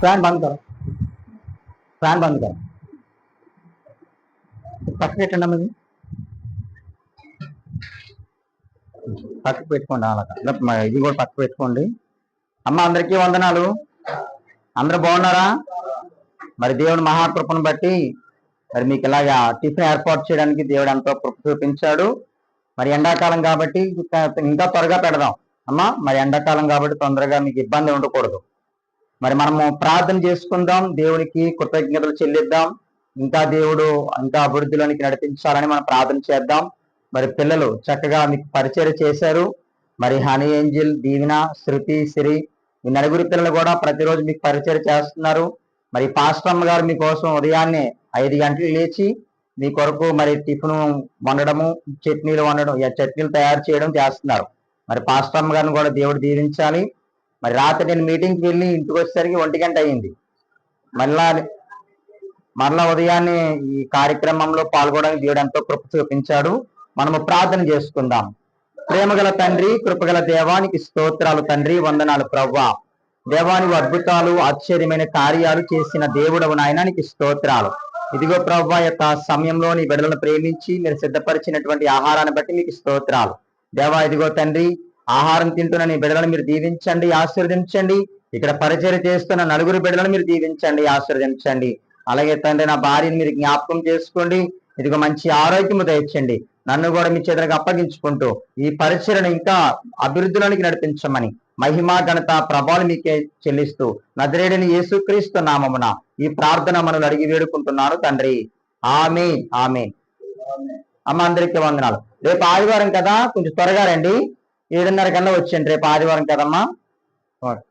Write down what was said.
Fan बंद करो, fan बंद करो, పక్కకి పెట్టండి అమ్మది, పక్కకు పెట్టుకోండి. అలాగా ఇది కూడా పక్కకు పెట్టుకోండి. అమ్మ అందరికీ వందనాలు. అందరూ బాగున్నారా? మరి దేవుని మహాకృపను బట్టి మరి మీకు ఇలాగా టిఫిన్ ఏర్పాటు చేయడానికి దేవుడు ఎంతో కృప చూపించాడు. మరి ఎండాకాలం కాబట్టి ఇంకా త్వరగా పెడదాం అమ్మా. మరి ఎండాకాలం కాబట్టి తొందరగా మీకు ఇబ్బంది ఉండకూడదు. మరి మనము ప్రార్థన చేసుకుందాం, దేవునికి కృతజ్ఞతలు చెల్లిద్దాం. ఇంకా దేవుడు ఇంకా అభివృద్ధిలోనికి నడిపించాలని మనం ప్రార్థన చేద్దాం. మరి పిల్లలు చక్కగా మీకు పరిచయం చేశారు. మరి హనీ ఏంజిల్, దీవెన, శృతి, సిరి ఈ నలుగురు పిల్లలు కూడా ప్రతిరోజు మీకు పరిచయం చేస్తున్నారు. మరి పాస్టమ్మ గారు మీకోసం ఉదయాన్నే 5 గంటలు లేచి మీ కొరకు మరి టిఫిన్ వండడము, చట్నీలు వండడం, చట్నీలు తయారు చేయడం చేస్తున్నారు. మరి పాస్టమ్మ గారిని కూడా దేవుడు దీవించాలి. మరి రాత్రి నేను మీటింగ్కి వెళ్ళి ఇంటికి వచ్చేసరికి 1 గంట అయ్యింది. మరలా ఉదయాన్నే ఈ కార్యక్రమంలో పాల్గొనడానికి దేవుడు ఎంతో కృప చూపించాడు. మనము ప్రార్థన చేసుకుందాం. ప్రేమగల తండ్రి, కృపగల దేవానికి స్తోత్రాలు తండ్రి, వందనాలు ప్రవ్వా. దేవాని అద్భుతాలు, ఆశ్చర్యమైన కార్యాలు చేసిన దేవుడవు నాయనానికి స్తోత్రాలు. ఇదిగో ప్రవ్వా, యొక్క సమయంలో నీ బిడ్డలను ప్రేమించి మీరు సిద్ధపరిచినటువంటి ఆహారాన్ని బట్టి మీకు స్తోత్రాలు. దేవా, ఇదిగో తండ్రి, ఆహారం తింటున్న నీ బిడ్డలను మీరు దీవించండి, ఆశీర్వదించండి. ఇక్కడ పరిచయం చేస్తున్న నలుగురు బిడ్డలను మీరు దీవించండి, ఆశీర్వదించండి. అలాగే తండ్రి, నా భార్యని మీరు జ్ఞాపకం చేసుకోండి. ఇదిగో మంచి ఆరోగ్యము దయచండి. నన్ను కూడా మీ చేతులకు అప్పగించుకుంటూ ఈ పరిచయను ఇంకా అభివృద్ధిలోనికి నడిపించమని మహిమ ఘనత ప్రభావాలు మీకే చెల్లిస్తూ నజరేయుడైన యేసుక్రీస్తు నామమున ఈ ప్రార్థన మనల్ని అడిగి వేడుకుంటున్నాను తండ్రి. ఆమేన్ ఆమేన్. అమ్మ అందరికీ వందనాలు. రేపు ఆదివారం కదా, కొంచెం త్వరగా రండి. 7:30 కల్లా వచ్చేయండి. రేపు ఆదివారం కదమ్మా. ఓకే.